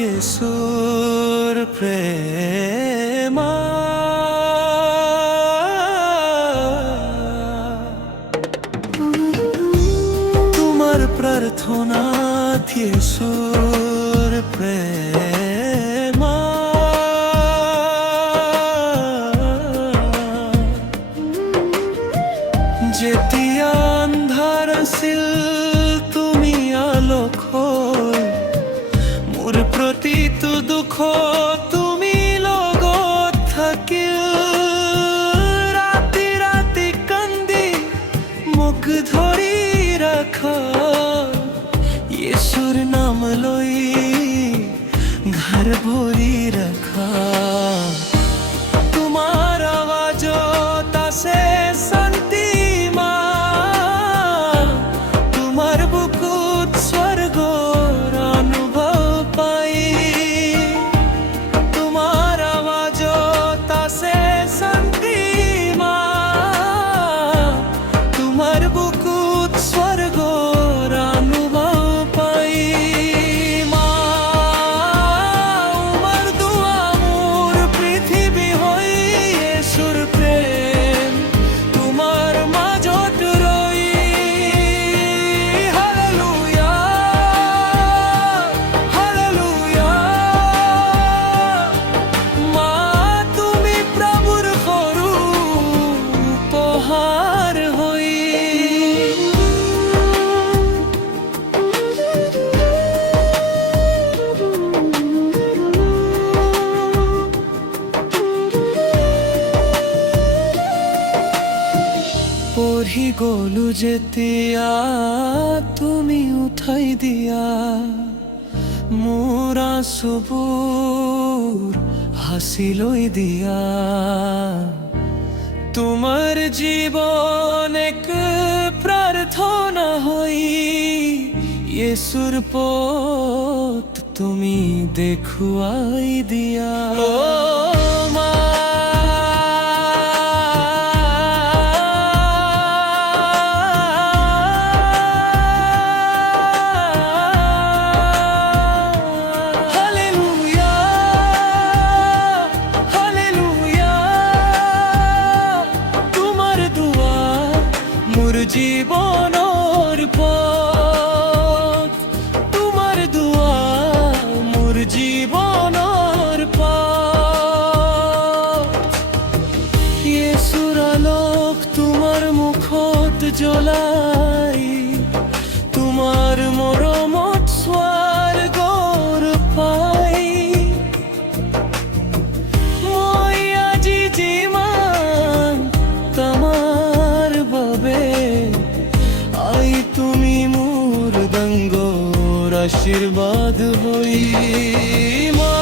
येशूर प्रेमा তোমার প্রার্থনা येशूर প্রেমা যেতিয়া আন্ধাৰ আছিল তুমি আলোক হৈ মোৰ প্ৰতিটো দুখ তুমি লগত থাকিল ৰাতি ৰাতি কান্দি মোক ধৰি ৰাখা येशूर नाम লৈ ঘৰ ভৰি ৰাখা তোমাৰ আৱাজত আছে শান্তি মা তোমাৰ বুকুত স্বৰ্গৰ অনুভৱ পাই তোমাৰ আৱাজত আছে শান্তি মা তোমাৰ বুকুত স্বৰ্গৰ অনুভৱ পাই মা উমাৰ দোৱা মোৰ পৃথিৱী হৈ येशूर প্ৰেম তোমাৰ মাজত ৰৈ হালেলুয়া হালেলুয়া মা তুমি প্ৰভুৰ সৰু উপহাৰ হৈ পঢ়ি গলো যেতিয়া তুমি উঠাই দিয়া মোৰ আঁচুবোৰ হাসি লৈ দিয়া তোমাৰ জীৱন এক প্ৰাৰ্থনা হৈ येशूर পথ তুমি দেখুৱাই দিয়া মা হালেলুয়া হালেলুয়া তোমাৰ দোৱা মোৰ জীৱনৰ পথ তোমাৰ দোৱা মোৰ জীৱনৰ পথ येशूर আলোক তোমাৰ মুখত জ্বলাই তোমাৰ মৰমত স্বৰ্গৰ পাই মই আজি যিমান তোমাৰ বাবে আই তুমি মোৰ ডাঙৰ আশীৰ্বাদ হৈ মা